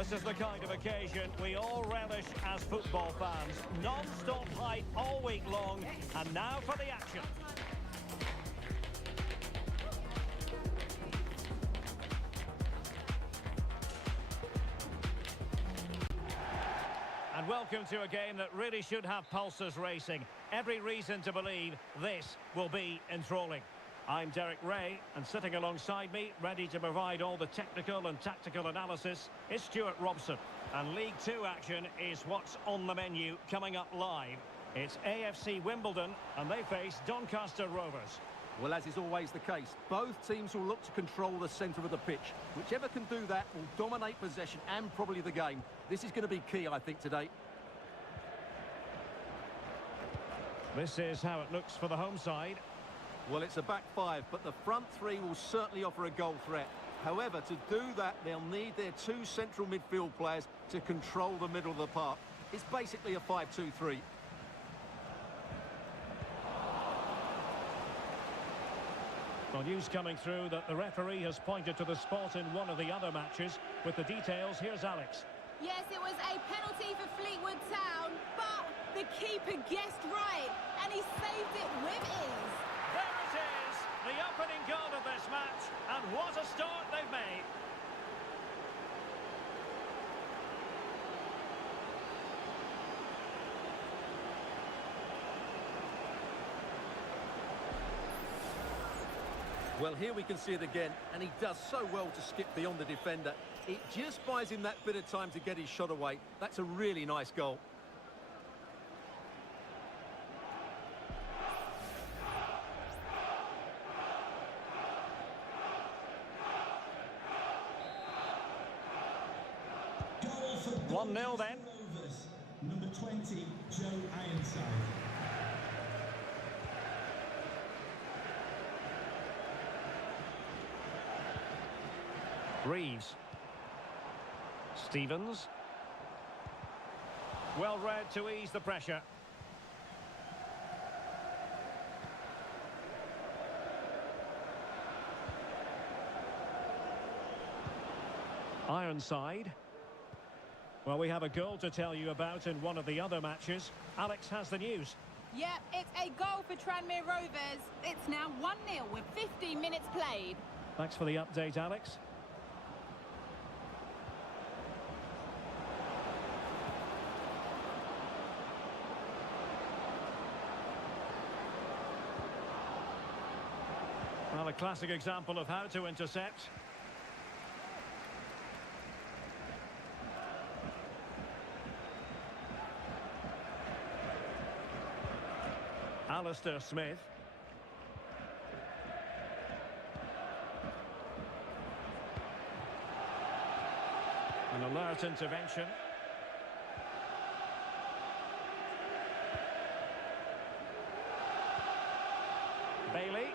This is the kind of occasion we all relish as football fans. Non-stop hype all week long, and now for the action. And welcome to a game that really should have pulses racing. Every reason to believe this will be enthralling. I'm Derek Ray, and sitting alongside me, ready to provide all the technical and tactical analysis, is Stuart Robson. And League Two action is what's on the menu coming up live. It's AFC Wimbledon, and they face Doncaster Rovers. Well, as is always the case, both teams will look to control the centre of the pitch. Whichever can do that will dominate possession and probably the game. This is going to be key, I think, today. This is how it looks for the home side. Well, it's a back five, but the front three will certainly offer a goal threat. However, to do that, they'll need their two central midfield players to control the middle of the park. It's basically a 5-2-3. Well, news coming through that the referee has pointed to the spot in one of the other matches. With the details, here's Alex. Yes, it was a penalty for Fleetwood Town, but the keeper guessed right, and he saved it with ease. There it is, the opening goal of this match, and what a start they've made. Well, here we can see it again, and he does so well to skip beyond the defender. It just buys him that bit of time to get his shot away. That's a really nice goal. Goal for 1-0 then. Rovers. Number 20, Joe Ironside. Reeves. Stevens. Well read to ease the pressure. Ironside. Well, we have a goal to tell you about in one of the other matches. Alex has the news. Yep, it's a goal for Tranmere Rovers. It's now 1-0 with 15 minutes played. Thanks for the update, Alex. Well, a classic example of how to intercept. Alistair Smith. An alert intervention. Bailey.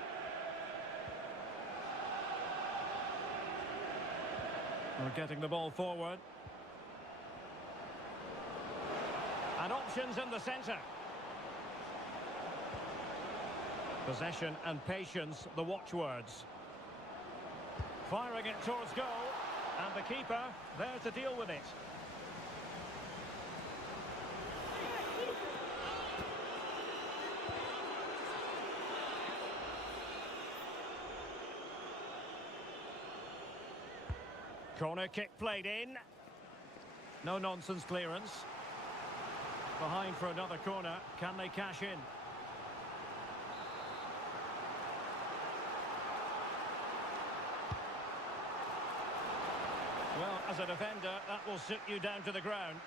We're getting the ball forward. And options in the centre. Possession and patience, the watchwords. Firing it towards goal. And the keeper there to deal with it. Corner kick played in. No nonsense clearance. Behind for another corner. Can they cash in? Well, as a defender, that will sit you down to the ground.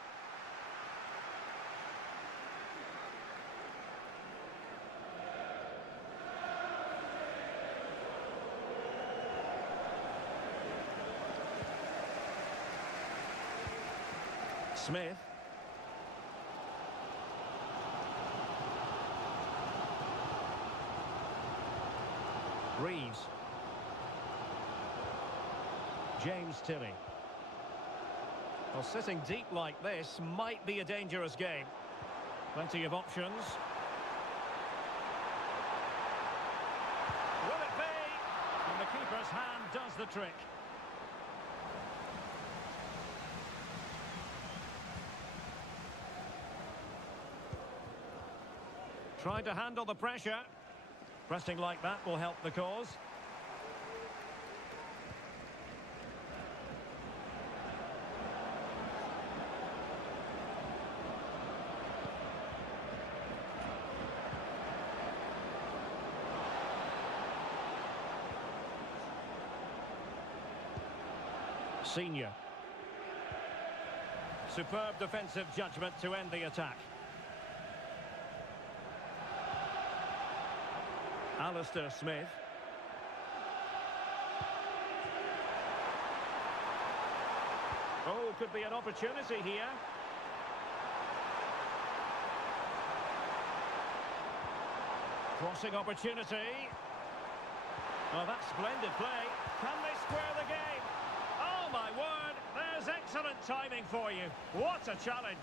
Smith. Reeves. James Tilley. Well, sitting deep like this might be a dangerous game. Plenty of options. Will it be? And the keeper's hand does the trick. Trying to handle the pressure. Pressing like that will help the cause. Senior. Superb defensive judgment to end the attack. Alistair Smith. Oh, could be an opportunity here. Crossing opportunity. Oh, that's splendid play. Can they square the game? Oh, my word. There's excellent timing for you. What a challenge.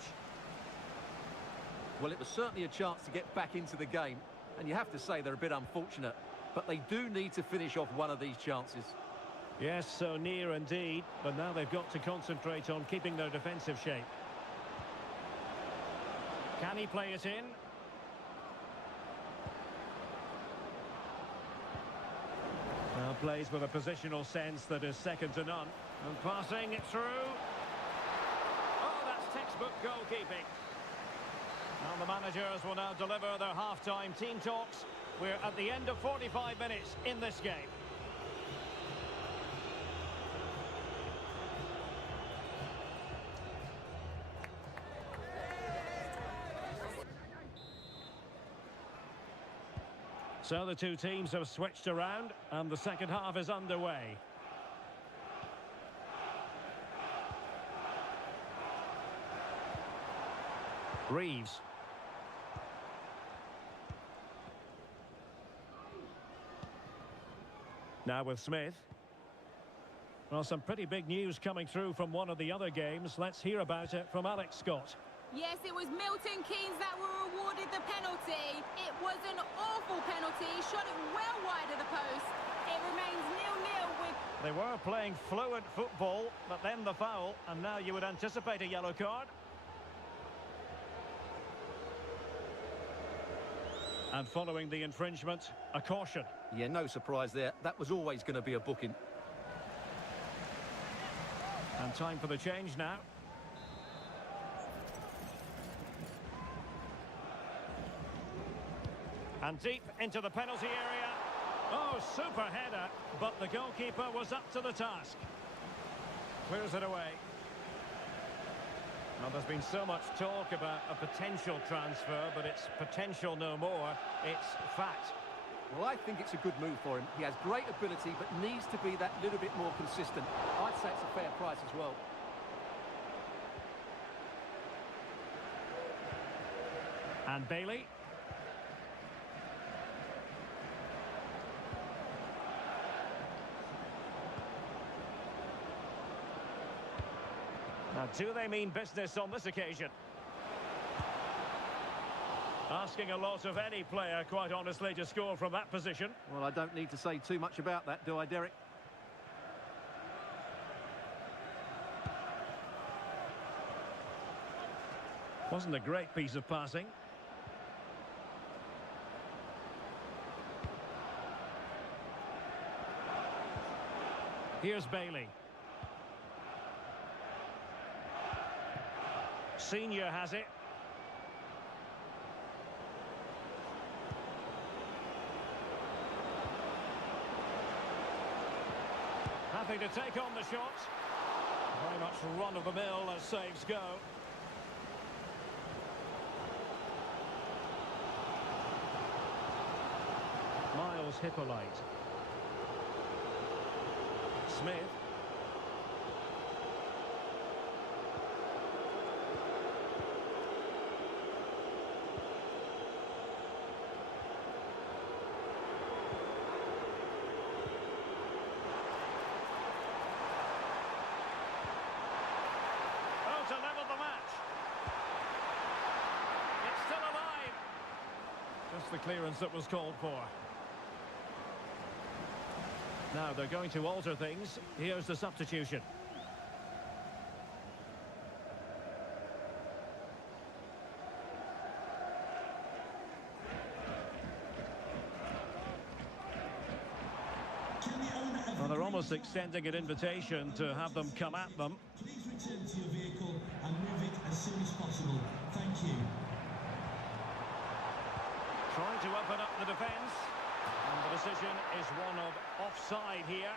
Well, it was certainly a chance to get back into the game. And you have to say they're a bit unfortunate. But they do need to finish off one of these chances. Yes, so near indeed. But now they've got to concentrate on keeping their defensive shape. Can he play it in? Now plays with a positional sense that is second to none. And passing it through. Oh, that's textbook goalkeeping. Now the managers will now deliver their half-time team talks. We're at the end of 45 minutes in this game. So the two teams have switched around and the second half is underway. Reeves. Now with Smith. Well, some pretty big news coming through from one of the other games. Let's hear about it from Alex Scott. Yes, it was Milton Keynes that were awarded the penalty. It was an awful penalty. He shot it well wide of the post. It remains 0-0 with... They were playing fluent football, but then the foul, and now you would anticipate a yellow card. And following the infringement, a caution. Yeah, no surprise there. That was always going to be a booking. And time for the change now. And deep into the penalty area. Oh, super header, but the goalkeeper was up to the task. Clears it away. Now, there's been so much talk about a potential transfer, but it's potential no more. It's fact. Well, I think it's a good move for him. He has great ability, but needs to be that little bit more consistent. I'd say it's a fair price as well. And Bailey. Now, do they mean business on this occasion? Asking a lot of any player, quite honestly, to score from that position. Well, I don't need to say too much about that, do I, Derek? Wasn't a great piece of passing. Here's Bailey. Senior has it. Happy to take on the shot. Very much run-of-the-mill as saves go. Miles Hippolyte. Smith. To level the match. It's still alive. Just the clearance that was called for. Now they're going to alter things. Here's the substitution. Well, they're almost extending an invitation to have them come at them. Please return to your vehicle and move it as soon as possible. Thank you. Trying to open up the defence. And the decision is one of offside here.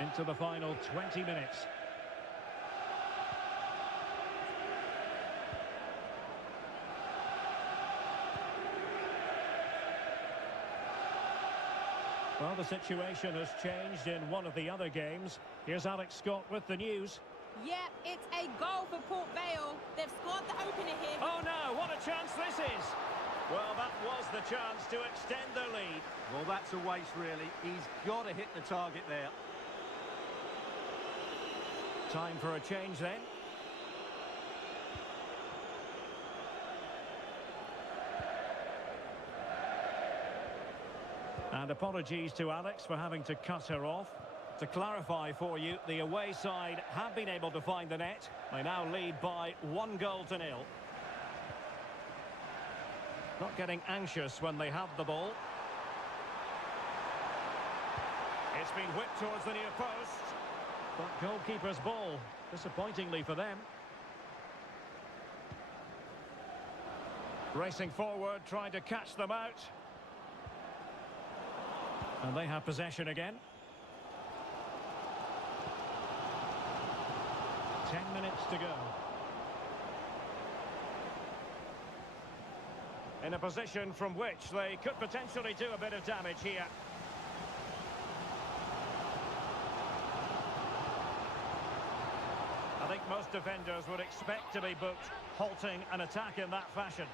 Into the final 20 minutes. Well, the situation has changed in one of the other games. Here's Alex Scott with the news. Yep, it's a goal for Port Vale. They've scored the opener here. Oh no, what a chance this is! Well, that was the chance to extend their lead. Well, that's a waste, really. He's got to hit the target there. Time for a change then. And apologies to Alex for having to cut her off. To clarify for you, the away side have been able to find the net. They now lead by 1-0. Not getting anxious when they have the ball. It's been whipped towards the near post. But goalkeeper's ball, disappointingly for them. Racing forward, trying to catch them out. And they have possession again. 10 minutes to go. In a position from which they could potentially do a bit of damage here. I think most defenders would expect to be booked, halting an attack in that fashion.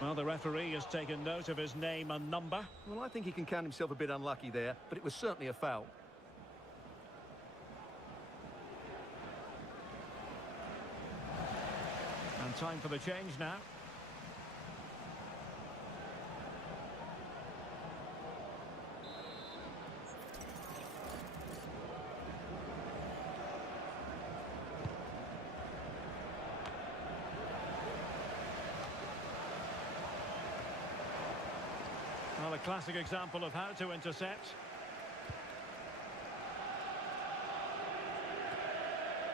Well, the referee has taken note of his name and number. Well, I think he can count himself a bit unlucky there, but it was certainly a foul. And time for the change now. Well, a classic example of how to intercept.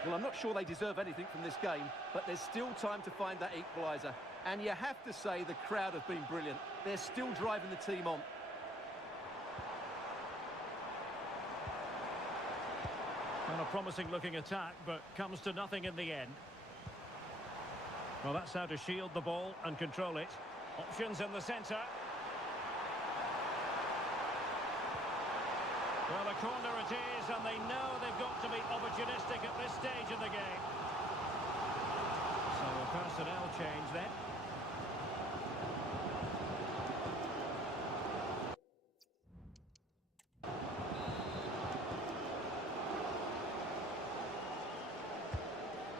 Well, I'm not sure they deserve anything from this game, but there's still time to find that equaliser. And you have to say the crowd have been brilliant. They're still driving the team on. Well, a promising looking attack, but comes to nothing in the end. Well, that's how to shield the ball and control it. Options in the centre. Well, a corner it is, and they know they've got to be opportunistic at this stage of the game. So a personnel change then.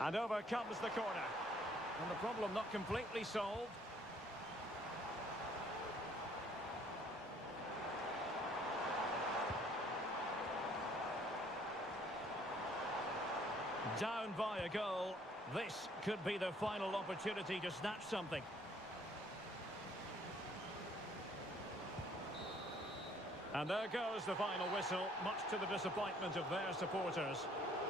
And over comes the corner. And the problem not completely solved. Down by a goal. This could be the final opportunity to snatch something. And there goes the final whistle, much to the disappointment of their supporters.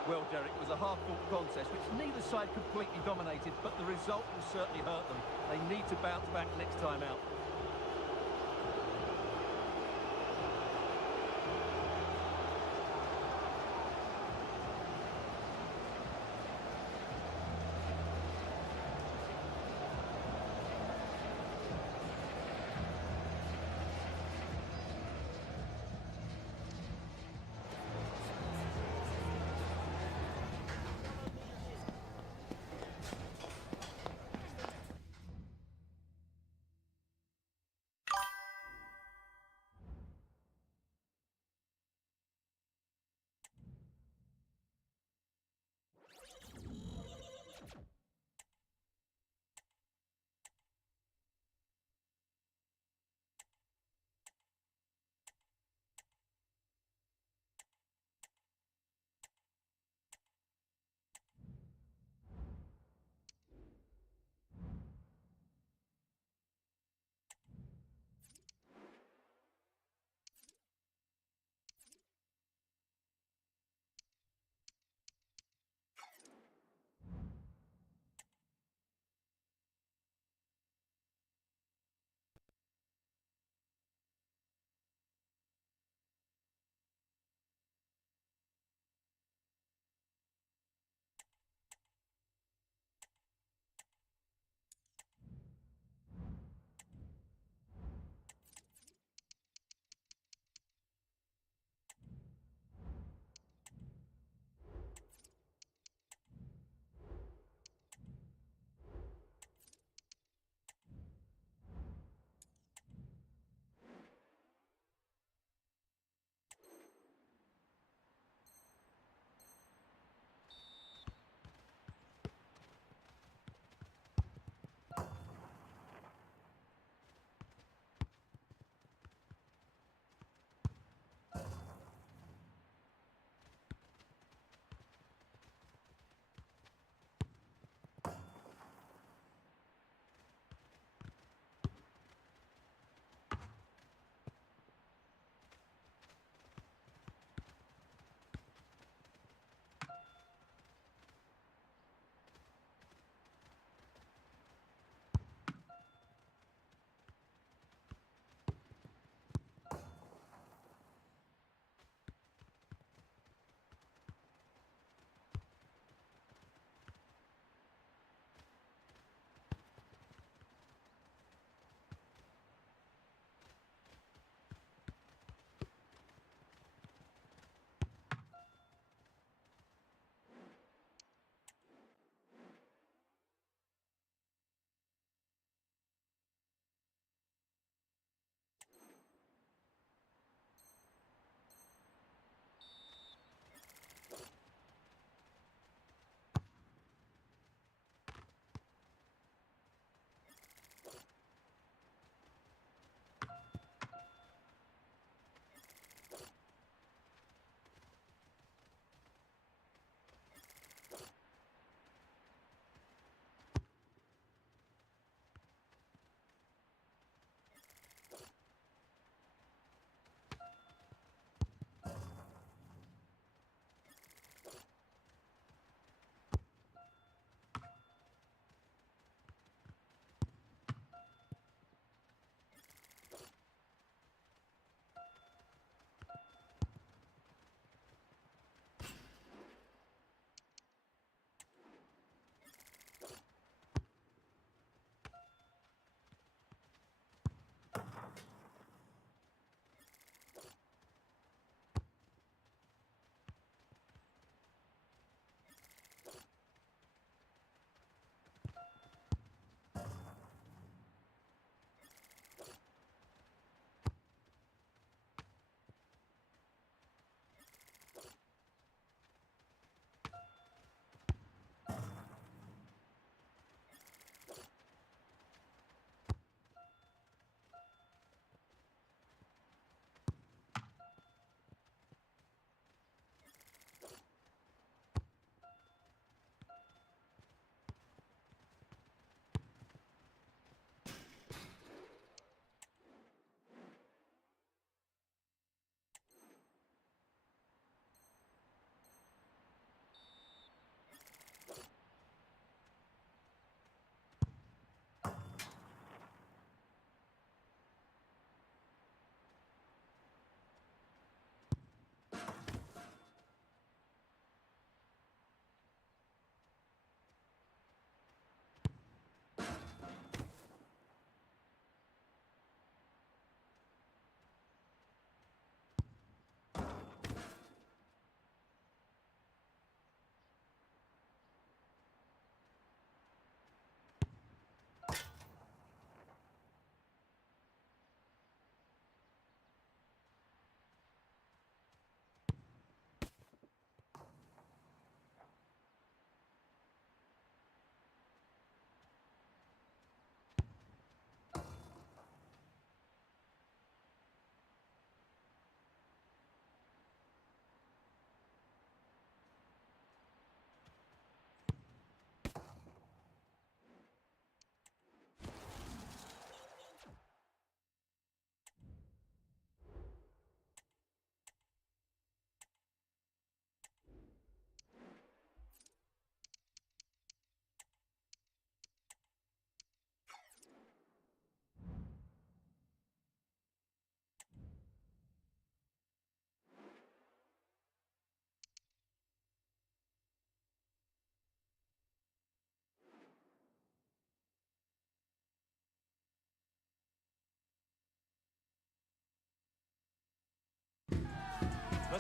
Well, Derek, it was a hard-fought contest, which neither side completely dominated, but the result will certainly hurt them. They need to bounce back next time out.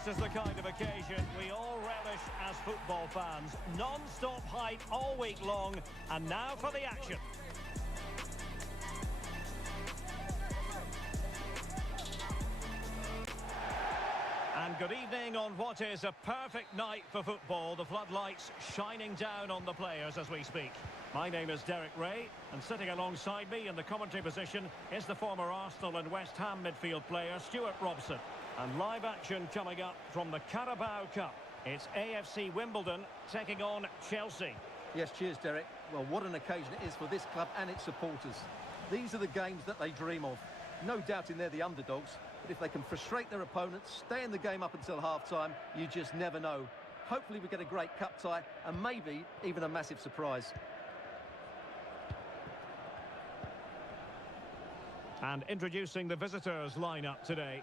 This is the kind of occasion we all relish as football fans. Non-stop hype all week long, and now for the action. And good evening on what is a perfect night for football. The floodlights shining down on the players as we speak. My name is Derek Ray, and sitting alongside me in the commentary position is the former Arsenal and West Ham midfield player Stuart Robson. And live action coming up from the Carabao Cup. It's AFC Wimbledon taking on Chelsea. Yes, cheers, Derek. Well, what an occasion it is for this club and its supporters. These are the games that they dream of. No doubting they're the underdogs, but if they can frustrate their opponents, stay in the game up until half-time, you just never know. Hopefully we get a great cup tie and maybe even a massive surprise. And introducing the visitors lineup today.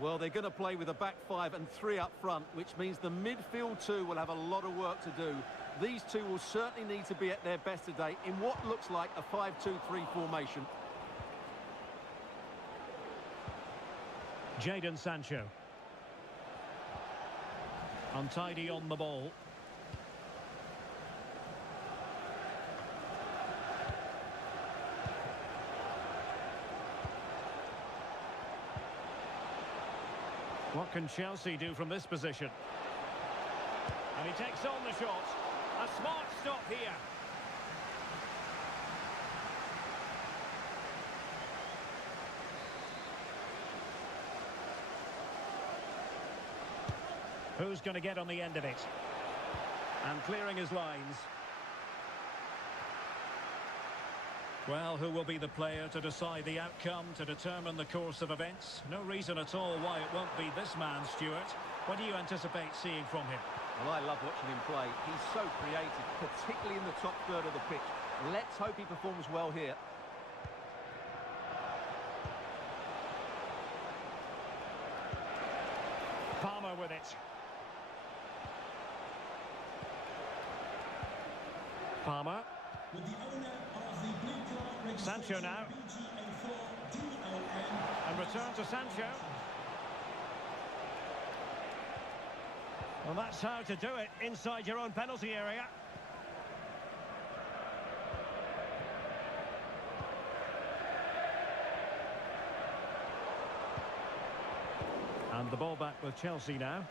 Well, they're going to play with a back five and three up front, which means the midfield two will have a lot of work to do. These two will certainly need to be at their best today in what looks like a 5-2-3 formation. Jadon Sancho. Untidy on the ball. What can Chelsea do from this position? And he takes on the shot. A smart stop here. Who's going to get on the end of it? And clearing his lines. Well, who will be the player to decide the outcome, to determine the course of events? No reason at all why it won't be this man, Stuart. What do you anticipate seeing from him? Well, I love watching him play. He's so creative, particularly in the top third of the pitch. Let's hope he performs well here. Palmer with it. Palmer. With the owner of the blue card Sancho now. And return to Sancho. Well, that's how to do it inside your own penalty area. And the ball back with Chelsea now.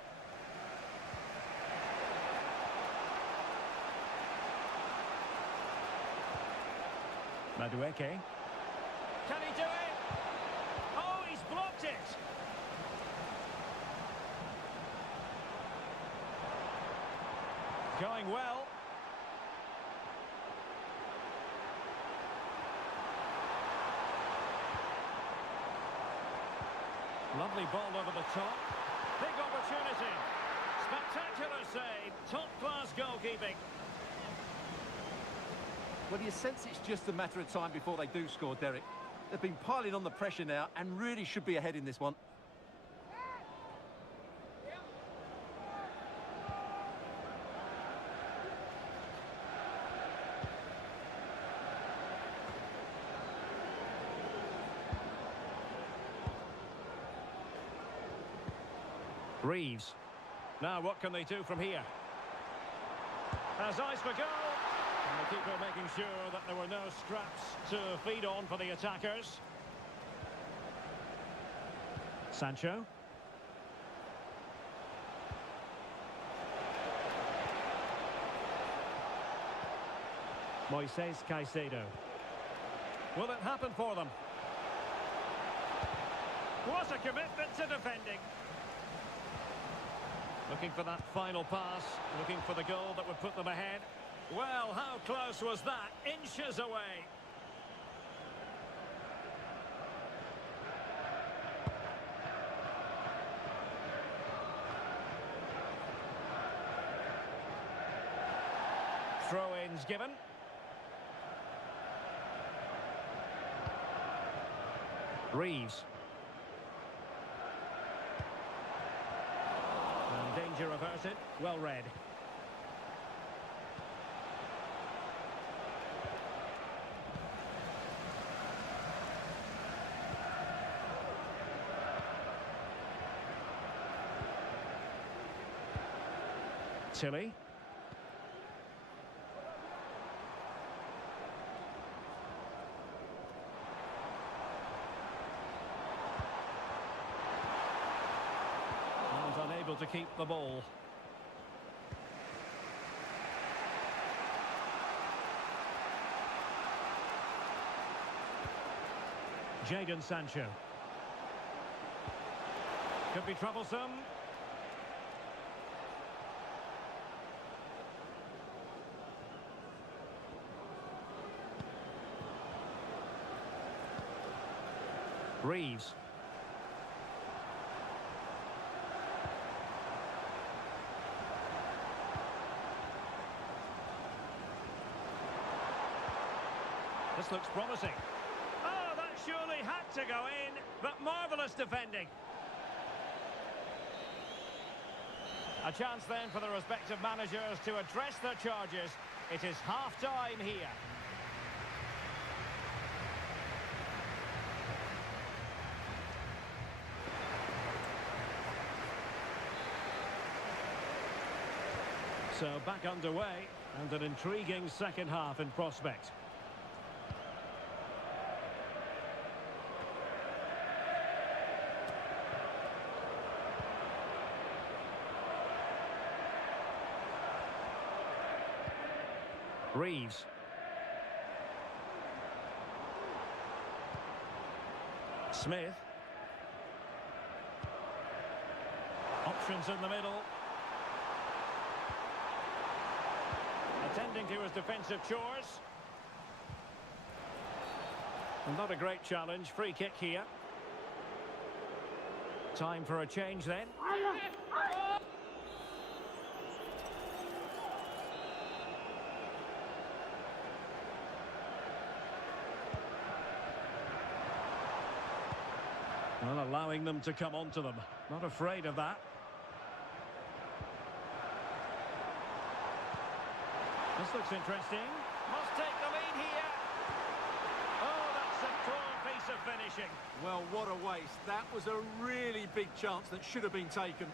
Madueke. Can he do it? Oh, he's blocked it! Going well. Lovely ball over the top. Big opportunity. Spectacular save. Top-class goalkeeping. Well, do you sense it's just a matter of time before they do score, Derek? They've been piling on the pressure now and really should be ahead in this one. Reeves. Now what can they do from here? Has eyes for goal. And the keeper making sure that there were no straps to feed on for the attackers. Sancho. Moises Caicedo. Will it happen for them? What a commitment to defending. Looking for that final pass, looking for the goal that would put them ahead. Well, how close was that? Inches away. Throw-ins given. Reeves. And danger averted. Well read. Tilly. And unable to keep the ball. Jadon Sancho. Could be troublesome. Reeves. This looks promising. Oh, that surely had to go in, but marvellous defending. A chance then for the respective managers to address their charges. It is half-time here. So back underway, and an intriguing second half in prospect. Reeves. Smith. Options in the middle. Attending to his defensive chores. Not a great challenge. Free kick here. Time for a change then. Well, allowing them to come onto them. Not afraid of that. This looks interesting. Must take the lead here. Oh, that's a poor piece of finishing. Well, what a waste. That was a really big chance that should have been taken.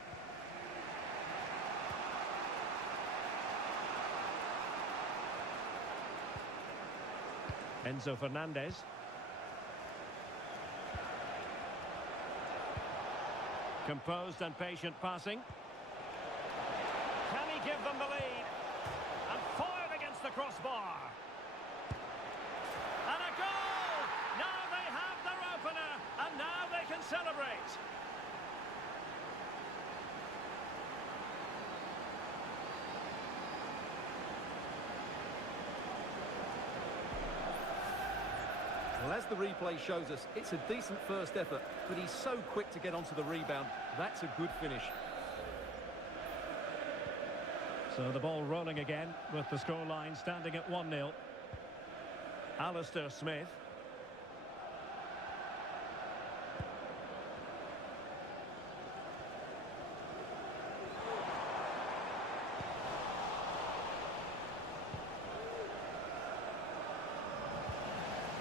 Enzo Fernandez. Composed and patient passing. Can he give them the lead? And fired against the crossbar. And a goal! Now they have their opener, and now they can celebrate. Well, as the replay shows us, it's a decent first effort, but he's so quick to get onto the rebound. That's a good finish. So the ball rolling again, with the scoreline standing at 1-0. Alistair Smith.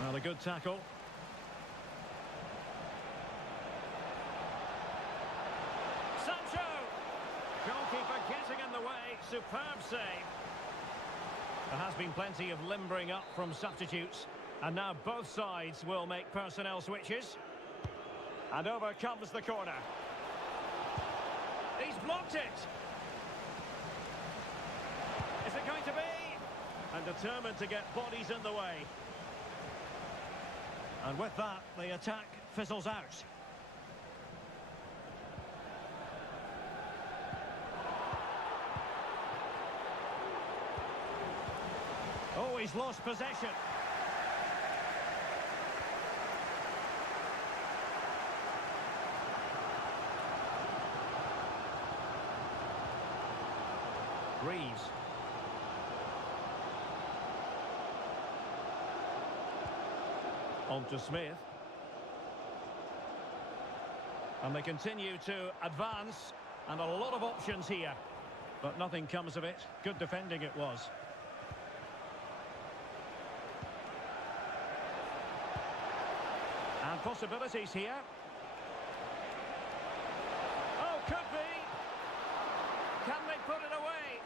Well, a good tackle. Sancho! Goalkeeper getting in the way. Superb save. There has been plenty of limbering up from substitutes. And now both sides will make personnel switches. And over comes the corner. He's blocked it! Is it going to be? And determined to get bodies in the way. And with that, the attack fizzles out. Oh, he's lost possession. Reeves. On to Smith. And they continue to advance. And a lot of options here. But nothing comes of it. Good defending it was. And possibilities here. Oh, could be. Can they put it away?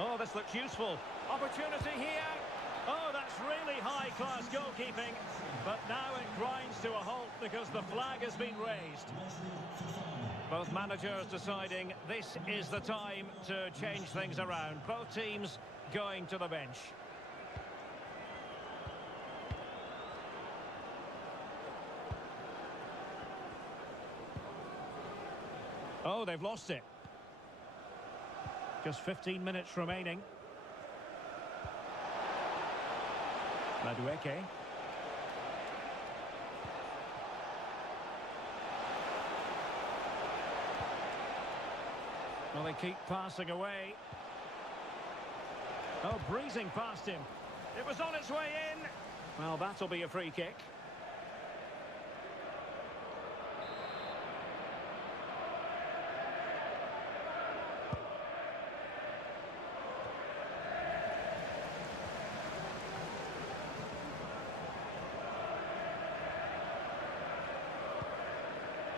Oh, this looks useful. Opportunity here. Oh, that's really high-class goalkeeping. But now it grinds to a halt because the flag has been raised. Both managers deciding this is the time to change things around. Both teams going to the bench. Oh, they've lost it. Just 15 minutes remaining. Madueke. Well, they keep passing away. Oh, breezing past him. It was on its way in. Well, that'll be a free kick.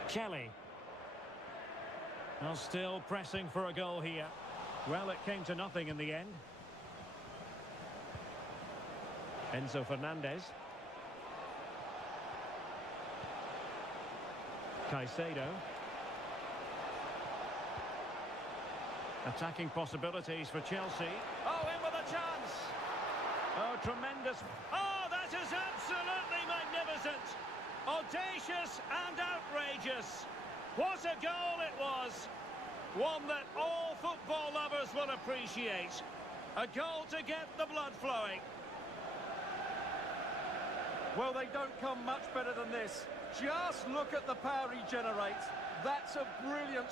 Kelly. Well, still pressing for a goal here. Well, it came to nothing in the end. Enzo Fernandez. Caicedo. Attacking possibilities for Chelsea. Oh, in with a chance. Oh, tremendous. Oh, that is absolutely magnificent. Audacious and outrageous. What a goal it was. One that all football lovers will appreciate. A goal to get the blood flowing. Well, they don't come much better than this. Just look at the power he generates. That's a brilliant...